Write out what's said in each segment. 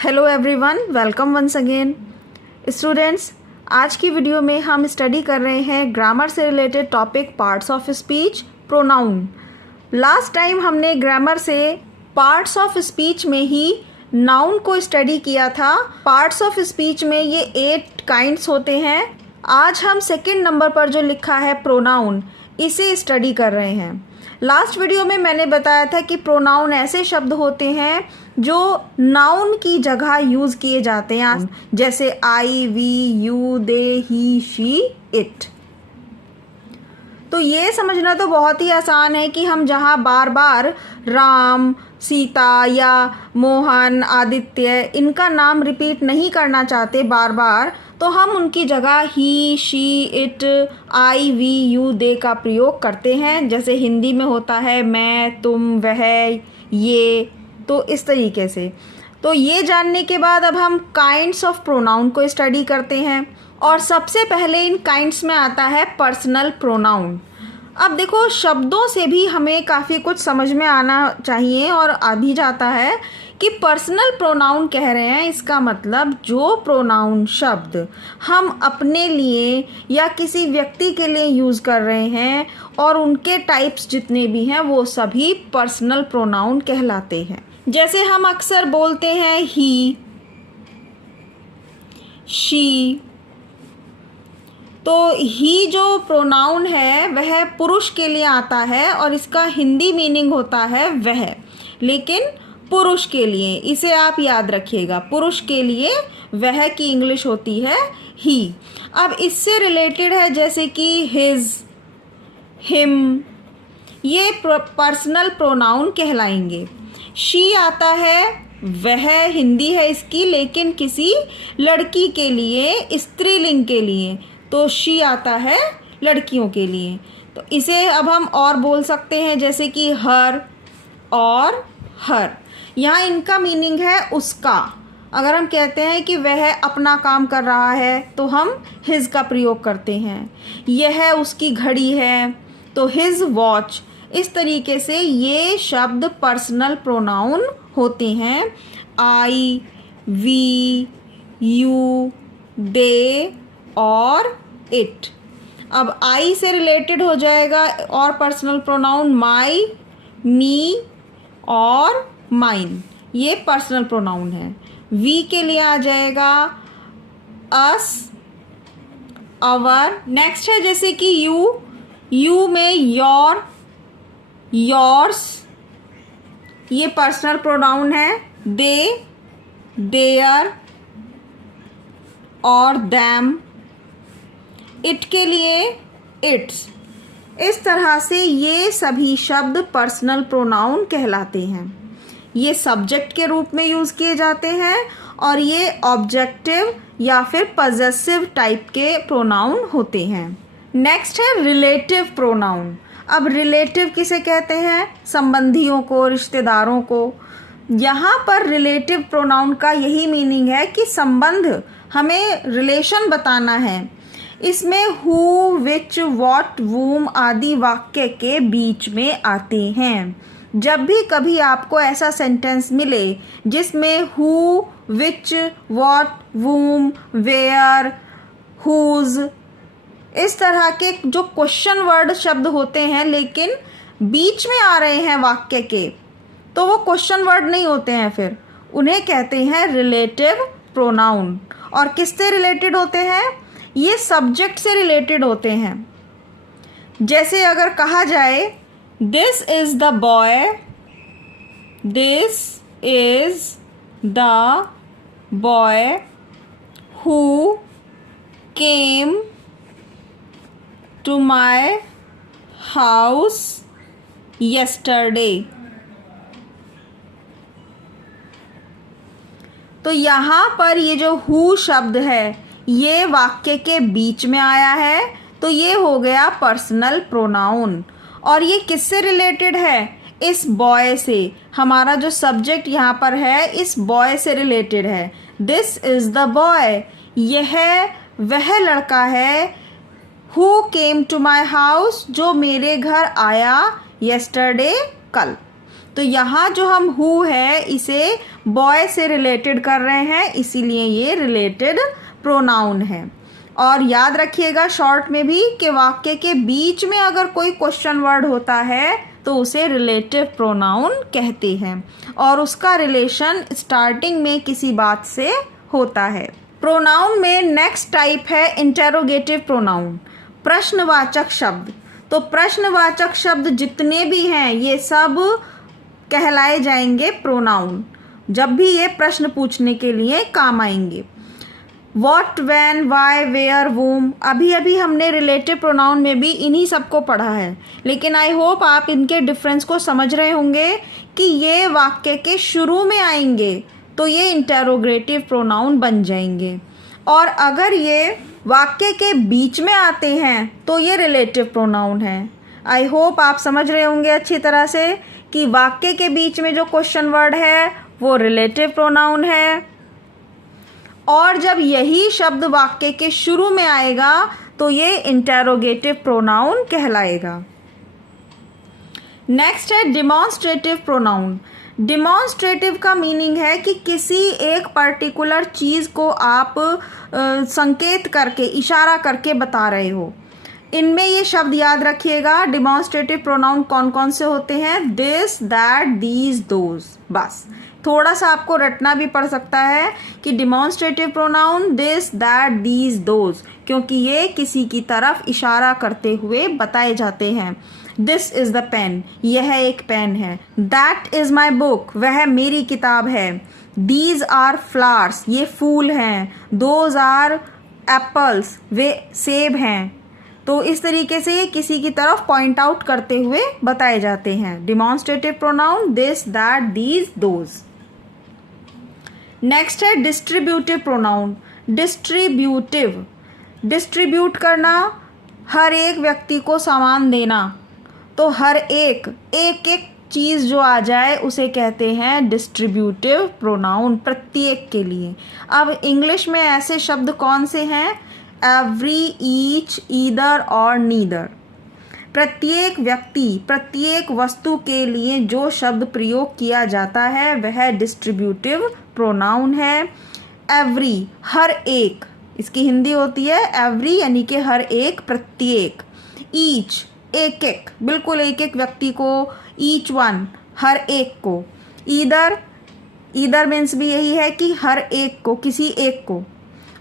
Hello everyone, welcome once again. Students, आज की video में हम स्टडी कर रहे हैं ग्रामर से related topic parts of speech, pronoun. Last time हमने ग्रामर से पार्ट्स ऑफ स्पीच में ही नाउन को स्टडी किया था। पार्ट्स ऑफ स्पीच में ये 8 काइंड्स होते हैं। आज हम सेकंड नंबर पर जो लिखा है प्रोनाउन, इसे स्टडी कर रहे हैं। लास्ट वीडियो में मैंने बताया था कि प्रोनाउन ऐसे शब्द होते हैं जो नाउन की जगह यूज़ किए जाते हैं, जैसे I, we, you, they, he, she, it. तो ये समझना तो बहुत ही आसान है कि हम जहाँ बार बार राम, सीता या मोहन, आदित्य इनका नाम रिपीट नहीं करना चाहते बार बार, तो हम उनकी जगह he, she, it, I, we, you, they का प्रयोग करते हैं। जैसे हिंदी में होता है मैं, तुम, वह, ये, तो इस तरीके से। तो ये जानने के बाद अब हम काइंड्स ऑफ प्रोनाउन को स्टडी करते हैं, और सबसे पहले इन काइंड्स में आता है पर्सनल प्रोनाउन। अब देखो, शब्दों से भी हमें काफ़ी कुछ समझ में आना चाहिए और आ भी जाता है कि पर्सनल प्रोनाउन कह रहे हैं, इसका मतलब जो प्रोनाउन शब्द हम अपने लिए या किसी व्यक्ति के लिए यूज़ कर रहे हैं और उनके टाइप्स जितने भी हैं वो सभी पर्सनल प्रोनाउन कहलाते हैं। जैसे हम अक्सर बोलते हैं ही, शी, तो ही जो प्रोनाउन है वह पुरुष के लिए आता है और इसका हिंदी मीनिंग होता है वह, लेकिन पुरुष के लिए, इसे आप याद रखिएगा, पुरुष के लिए वह की इंग्लिश होती है ही। अब इससे रिलेटेड है जैसे कि हिज, हिम, ये पर्सनल प्रोनाउन कहलाएंगे। शी आता है, वह हिंदी है इसकी, लेकिन किसी लड़की के लिए, स्त्रीलिंग के लिए, तो शी आता है लड़कियों के लिए। तो इसे अब हम और बोल सकते हैं जैसे कि हर और हर। यहाँ इनका मीनिंग है उसका। अगर हम कहते हैं कि वह अपना काम कर रहा है तो हम हिज का प्रयोग करते हैं। यह उसकी घड़ी है तो हिज वॉच। इस तरीके से ये शब्द पर्सनल प्रोनाउन होते हैं। आई, वी, यू, दे और इट। अब आई से रिलेटेड हो जाएगा और पर्सनल प्रोनाउन माई, मी और माइन, ये पर्सनल प्रोनाउन है। वी के लिए आ जाएगा अस, अवर। नेक्स्ट है जैसे कि यू, यू में योर, योर्स, ये पर्सनल प्रोनाउन है। दे, देयर और दैम। इट के लिए इट्स। इस तरह से ये सभी शब्द पर्सनल प्रोनाउन कहलाते हैं। ये सब्जेक्ट के रूप में यूज़ किए जाते हैं और ये ऑब्जेक्टिव या फिर पजेसिव टाइप के प्रोनाउन होते हैं। नेक्स्ट है रिलेटिव प्रोनाउन। अब रिलेटिव किसे कहते हैं? संबंधियों को, रिश्तेदारों को। यहाँ पर रिलेटिव प्रोनाउन का यही मीनिंग है कि संबंध, हमें रिलेशन बताना है। इसमें हु, विच, व्हाट, वूम आदि वाक्य के बीच में आते हैं। जब भी कभी आपको ऐसा सेंटेंस मिले जिसमें who, which, what, whom, where, whose, इस तरह के जो क्वेश्चन वर्ड शब्द होते हैं लेकिन बीच में आ रहे हैं वाक्य के, तो वो क्वेश्चन वर्ड नहीं होते हैं, फिर उन्हें कहते हैं रिलेटिव प्रोनाउन। और किससे रिलेटेड होते हैं? ये सब्जेक्ट से रिलेटेड होते हैं। जैसे अगर कहा जाए this is the boy, this is the boy who came to my house yesterday. तो यहाँ पर ये जो हु शब्द है ये वाक्य के बीच में आया है, तो ये हो गया पर्सनल प्रोनाउन। और ये किससे रिलेटेड है? इस बॉय से। हमारा जो सब्जेक्ट यहाँ पर है इस बॉय से रिलेटेड है। दिस इज़ द बॉय, यह वह लड़का है। Who came to my house, जो मेरे घर आया, येस्टरडे, कल। तो यहाँ जो हम हु है इसे बॉय से रिलेटेड कर रहे हैं, इसीलिए ये रिलेटेड प्रोनाउन है। और याद रखिएगा शॉर्ट में भी कि वाक्य के बीच में अगर कोई क्वेश्चन वर्ड होता है तो उसे रिलेटिव प्रोनाउन कहते हैं और उसका रिलेशन स्टार्टिंग में किसी बात से होता है। प्रोनाउन में नेक्स्ट टाइप है इंटेरोगेटिव प्रोनाउन, प्रश्नवाचक शब्द। तो प्रश्नवाचक शब्द जितने भी हैं ये सब कहलाए जाएंगे प्रोनाउन, जब भी ये प्रश्न पूछने के लिए काम आएंगे। What, when, why, where, whom, अभी अभी हमने रिलेटिव प्रोनाउन में भी इन्हीं सबको पढ़ा है, लेकिन आई होप आप इनके डिफरेंस को समझ रहे होंगे कि ये वाक्य के शुरू में आएंगे तो ये इंटेरोगेटिव प्रोनाउन बन जाएंगे, और अगर ये वाक्य के बीच में आते हैं तो ये रिलेटिव प्रोनाउन है। आई होप आप समझ रहे होंगे अच्छी तरह से कि वाक्य के बीच में जो क्वेश्चन वर्ड है वो रिलेटिव प्रोनाउन है, और जब यही शब्द वाक्य के शुरू में आएगा तो ये इंटेरोगेटिव प्रोनाउन कहलाएगा। नेक्स्ट है डिमॉन्स्ट्रेटिव प्रोनाउन। डिमॉन्स्ट्रेटिव का मीनिंग है कि किसी एक पर्टिकुलर चीज़ को आप संकेत करके, इशारा करके बता रहे हो। इनमें ये शब्द याद रखिएगा, डिमॉन्स्ट्रेटिव प्रोनाउन कौन कौन से होते हैं, दिस, दैट, दीज, दोज। बस थोड़ा सा आपको रटना भी पड़ सकता है कि demonstrative pronoun this, that, these, those, क्योंकि ये किसी की तरफ इशारा करते हुए बताए जाते हैं। दिस इज़ द पेन, यह एक पेन है। दैट इज़ माई बुक, वह मेरी किताब है। दीज आर फ्लावर्स, ये फूल हैं। दोज आर एप्पल्स, वे सेब हैं। तो इस तरीके से ये किसी की तरफ पॉइंट आउट करते हुए बताए जाते हैं। Demonstrative pronoun this, that, these, those. Next है डिस्ट्रीब्यूटिव प्रोनाउन। डिस्ट्रीब्यूटिव, डिस्ट्रीब्यूट करना, हर एक व्यक्ति को सामान देना। तो हर एक एक चीज़ जो आ जाए उसे कहते हैं डिस्ट्रीब्यूटिव प्रोनाउन, प्रत्येक के लिए। अब इंग्लिश में ऐसे शब्द कौन से हैं, एवरी, ईच, ईदर और नीदर। प्रत्येक व्यक्ति, प्रत्येक वस्तु के लिए जो शब्द प्रयोग किया जाता है वह डिस्ट्रीब्यूटिव प्रोनाउन है। एवरी, हर एक, इसकी हिंदी होती है एवरी, यानी कि हर एक, प्रत्येक। ईच, एक एक, बिल्कुल एक एक व्यक्ति को। ईच वन, हर एक को। ईदर, ईदर मीन्स भी यही है कि हर एक को, किसी एक को।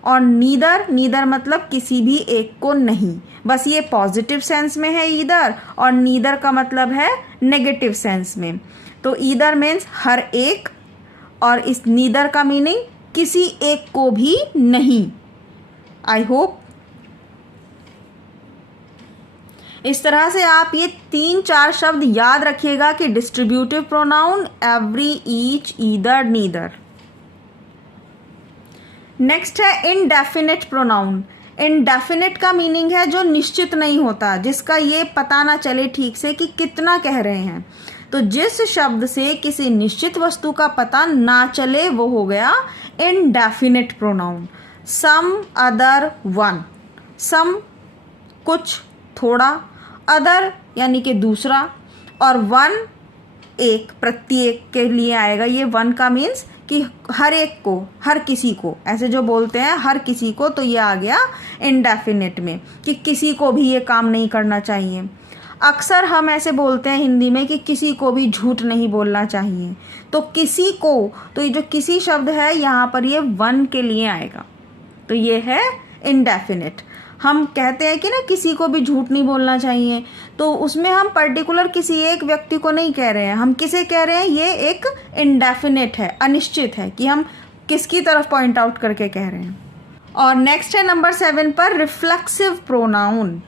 और नीदर, नीदर मतलब किसी भी एक को नहीं। बस ये पॉजिटिव सेंस में है ईदर, और नीदर का मतलब है नेगेटिव सेंस में। तो ईदर मीन्स हर एक, और इस नीदर का मीनिंग किसी एक को भी नहीं। आई होप इस तरह से आप ये 3-4 शब्द याद रखिएगा कि distributive pronoun every, each, either, neither. Next है इनडेफिनिट प्रोनाउन। इनडेफिनिट का मीनिंग है जो निश्चित नहीं होता, जिसका ये पता ना चले ठीक से कि कितना कह रहे हैं। तो जिस शब्द से किसी निश्चित वस्तु का पता ना चले वो हो गया इनडेफिनिट प्रोनाउन। सम, अदर, वन। सम कुछ, थोड़ा। अदर यानी कि दूसरा, और वन एक, प्रत्येक के लिए आएगा। ये वन का मीन्स कि हर एक को, हर किसी को, ऐसे जो बोलते हैं हर किसी को, तो ये आ गया इनडेफिनिट में कि किसी को भी ये काम नहीं करना चाहिए। अक्सर हम ऐसे बोलते हैं हिंदी में कि किसी को भी झूठ नहीं बोलना चाहिए। तो किसी को, तो ये जो किसी शब्द है यहाँ पर ये वन के लिए आएगा, तो ये है इनडेफिनिट। हम कहते हैं कि ना किसी को भी झूठ नहीं बोलना चाहिए, तो उसमें हम पर्टिकुलर किसी एक व्यक्ति को नहीं कह रहे हैं, हम किसे कह रहे हैं, ये एक इनडेफिनिट है, अनिश्चित है कि हम किसकी तरफ पॉइंट आउट करके कह रहे हैं। और नेक्स्ट है नंबर 7 पर रिफ्लेक्सिव प्रोनाउन।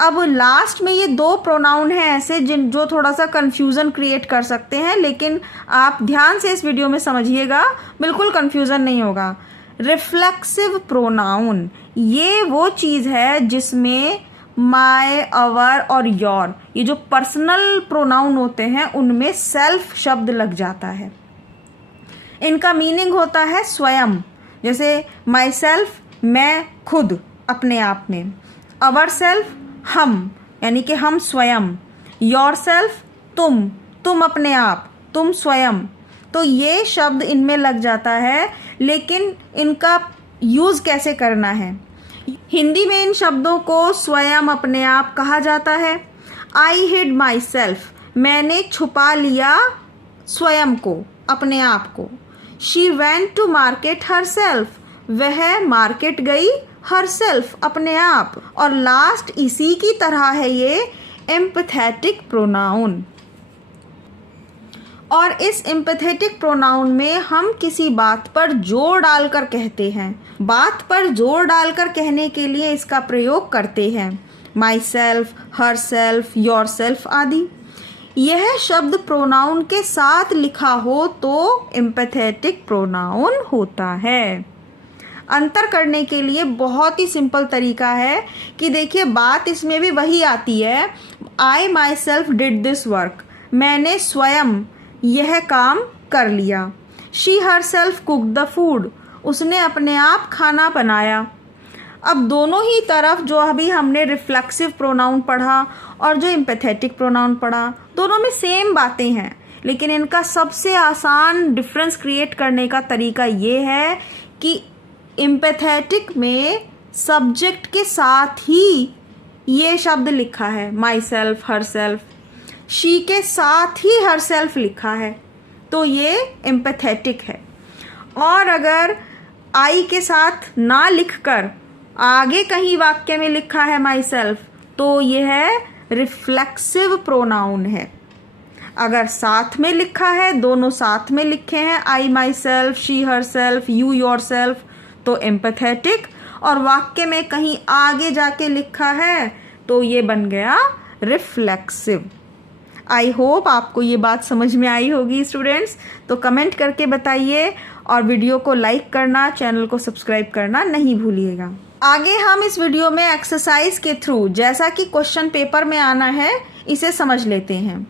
अब लास्ट में ये 2 प्रोनाउन हैं ऐसे जो थोड़ा सा कन्फ्यूज़न क्रिएट कर सकते हैं, लेकिन आप ध्यान से इस वीडियो में समझिएगा, बिल्कुल कन्फ्यूज़न नहीं होगा। रिफ्लेक्सिव प्रोनाउन ये वो चीज़ है जिसमें माय, अवर और योर, ये जो पर्सनल प्रोनाउन होते हैं उनमें सेल्फ शब्द लग जाता है। इनका मीनिंग होता है स्वयं, जैसे माई सेल्फ, मैं खुद, अपने आप में। अवर सेल्फ, हम, यानी कि हम स्वयं। योर सेल्फ, तुम अपने आप, तुम स्वयं, तो ये शब्द इनमें लग जाता है, लेकिन इनका यूज़ कैसे करना है। हिंदी में इन शब्दों को स्वयं, अपने आप कहा जाता है। आई हिड माई सेल्फ, मैंने छुपा लिया स्वयं को, अपने आप को। She went to market herself, वह मार्केट गई, हर सेल्फ, अपने आप। और लास्ट इसी की तरह है ये एम्पैथेटिक प्रोनाउन। और इस एम्पैथेटिक प्रोनाउन में हम किसी बात पर जोर डालकर कहते हैं, बात पर जोर डालकर कहने के लिए इसका प्रयोग करते हैं। My self, her self, your self आदि। यह शब्द प्रोनाउन के साथ लिखा हो तो एम्पैथेटिक प्रोनाउन होता है। अंतर करने के लिए बहुत ही सिंपल तरीका है कि देखिए, बात इसमें भी वही आती है। I myself did this work, मैंने स्वयं यह काम कर लिया। She herself cook the food, उसने अपने आप खाना बनाया। अब दोनों ही तरफ जो अभी हमने रिफ्लेक्सिव प्रोनाउन पढ़ा और जो एम्पैथेटिक प्रोनाउन पढ़ा, दोनों में सेम बातें हैं, लेकिन इनका सबसे आसान डिफरेंस क्रिएट करने का तरीका ये है कि एम्पैथेटिक में सब्जेक्ट के साथ ही ये शब्द लिखा है, my self, her self. She के साथ ही हर सेल्फ लिखा है, तो ये एम्पैथेटिक है। और अगर आई के साथ ना लिखकर आगे कहीं वाक्य में लिखा है माई सेल्फ, तो ये है रिफ्लेक्सिव प्रोनाउन है। अगर साथ में लिखा है, दोनों साथ में लिखे हैं, I myself, she herself, you yourself, तो एम्पैथेटिक। और वाक्य में कहीं आगे जाके लिखा है तो ये बन गया रिफ्लेक्सिव। आई होप आपको ये बात समझ में आई होगी स्टूडेंट्स। तो कमेंट करके बताइए और वीडियो को लाइक करना, चैनल को सब्सक्राइब करना नहीं भूलिएगा। आगे हम इस वीडियो में एक्सरसाइज के थ्रू, जैसा कि क्वेश्चन पेपर में आना है, इसे समझ लेते हैं।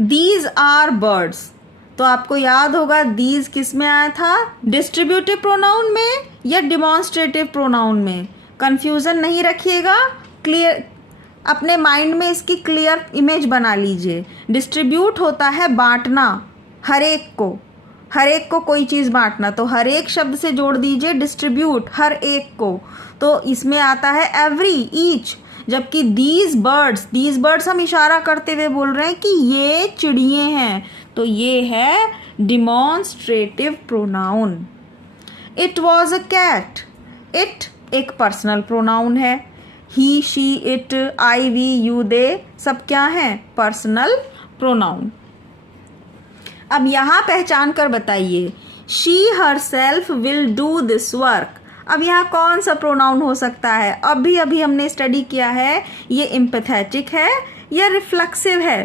दीज आर बर्ड्स, तो आपको याद होगा दीज किस में आया था, डिस्ट्रीब्यूटिव प्रोनाउन में या डिमॉन्स्ट्रेटिव प्रोनाउन में। कंफ्यूजन नहीं रखिएगा, क्लियर अपने माइंड में इसकी क्लियर इमेज बना लीजिए। डिस्ट्रीब्यूट होता है बांटना, हर एक को कोई चीज़ बांटना, तो हर एक शब्द से जोड़ दीजिए डिस्ट्रीब्यूट, हर एक को, तो इसमें आता है एवरी, ईच। जबकि दीज बर्ड्स हम इशारा करते हुए बोल रहे हैं कि ये चिड़िए हैं, तो ये है demonstrative pronoun. It was a cat, it एक पर्सनल प्रोनाउन है। He, she, it, I, we, you, they सब क्या हैं, पर्सनल प्रोनाउन। अब यहाँ पहचान कर बताइए, she her self will do this work. अब यहाँ कौन सा प्रोनाउन हो सकता है? अभी हमने स्टडी किया है, ये एम्पैथेटिक है या रिफ्लेक्सिव है,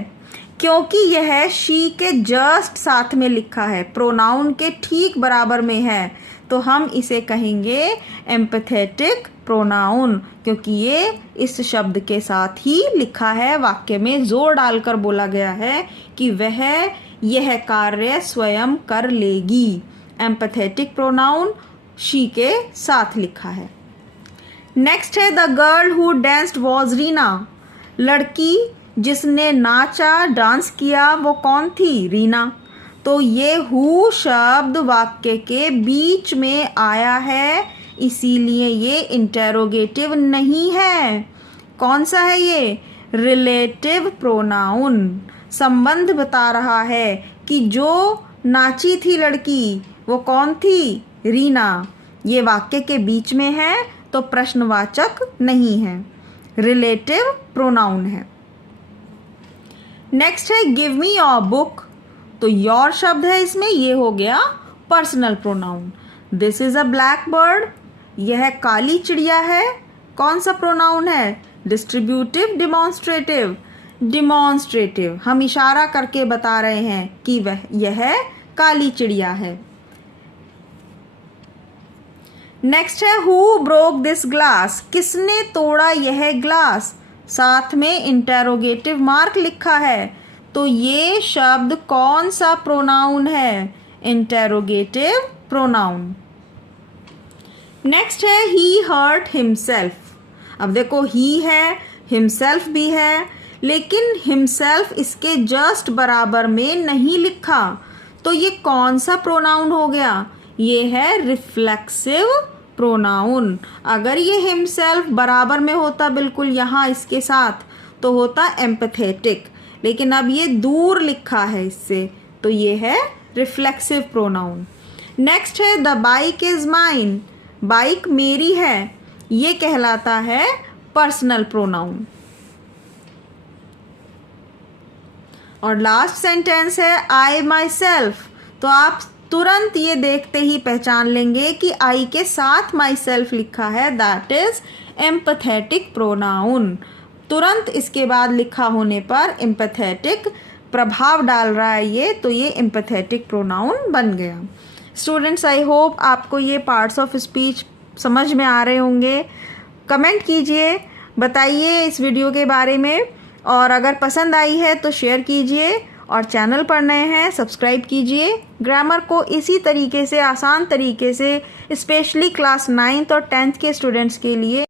क्योंकि यह शी के जस्ट साथ में लिखा है, प्रोनाउन के ठीक बराबर में है, तो हम इसे कहेंगे एम्पैथेटिक प्रोनाउन, क्योंकि ये इस शब्द के साथ ही लिखा है। वाक्य में जोर डालकर बोला गया है कि वह यह कार्य स्वयं कर लेगी। एम्पैथेटिक प्रोनाउन शी के साथ लिखा है। नेक्स्ट है the girl who danced was Reena, लड़की जिसने नाचा, डांस किया, वो कौन थी? रीना। तो ये हु शब्द वाक्य के बीच में आया है, इसीलिए ये इंटेरोगेटिव नहीं है। कौन सा है ये? Relative pronoun. संबंध बता रहा है कि जो नाची थी लड़की वो कौन थी? रीना। ये वाक्य के बीच में है तो प्रश्नवाचक नहीं है, रिलेटिव प्रोनाउन है। नेक्स्ट है गिव मी योर बुक, तो योर शब्द है इसमें, ये हो गया personal pronoun. This is a black bird, यह काली चिड़िया है, कौन सा प्रोनाउन है? Distributive, demonstrative? डिमॉन्स्ट्रेटिव। हम इशारा करके बता रहे हैं कि यह काली चिड़िया है। नेक्स्ट है हु ब्रोक दिस ग्लास, किसने तोड़ा यह ग्लास? साथ में इंटेरोगेटिव मार्क लिखा है, तो ये शब्द कौन सा प्रोनाउन है? Interrogative pronoun. नेक्स्ट है ही हर्ट हिमसेल्फ। अब देखो ही है, हिमसेल्फ भी है, लेकिन हिमसेल्फ इसके जस्ट बराबर में नहीं लिखा, तो ये कौन सा प्रोनाउन हो गया? ये है रिफ्लेक्सिव प्रोनाउन। अगर ये हिमसेल्फ बराबर में होता बिल्कुल यहाँ इसके साथ तो होता एम्पैथेटिक, लेकिन अब ये दूर लिखा है इससे, तो ये है रिफ्लेक्सिव प्रोनाउन। नेक्स्ट है the bike is mine, bike मेरी है, ये कहलाता है पर्सनल प्रोनाउन। और लास्ट सेंटेंस है आई माई सेल्फ, तो आप तुरंत ये देखते ही पहचान लेंगे कि आई के साथ माई सेल्फ लिखा है, दैट इज एम्पैथेटिक प्रोनाउन। तुरंत इसके बाद लिखा होने पर एम्पैथेटिक प्रभाव डाल रहा है ये, तो ये एम्पैथेटिक प्रोनाउन बन गया। स्टूडेंट्स, आई होप आपको ये पार्ट्स ऑफ स्पीच समझ में आ रहे होंगे। कमेंट कीजिए, बताइए इस वीडियो के बारे में, और अगर पसंद आई है तो शेयर कीजिए, और चैनल पर नए हैं सब्सक्राइब कीजिए। ग्रामर को इसी तरीके से, आसान तरीके से, स्पेशली क्लास 9th और 10th के स्टूडेंट्स के लिए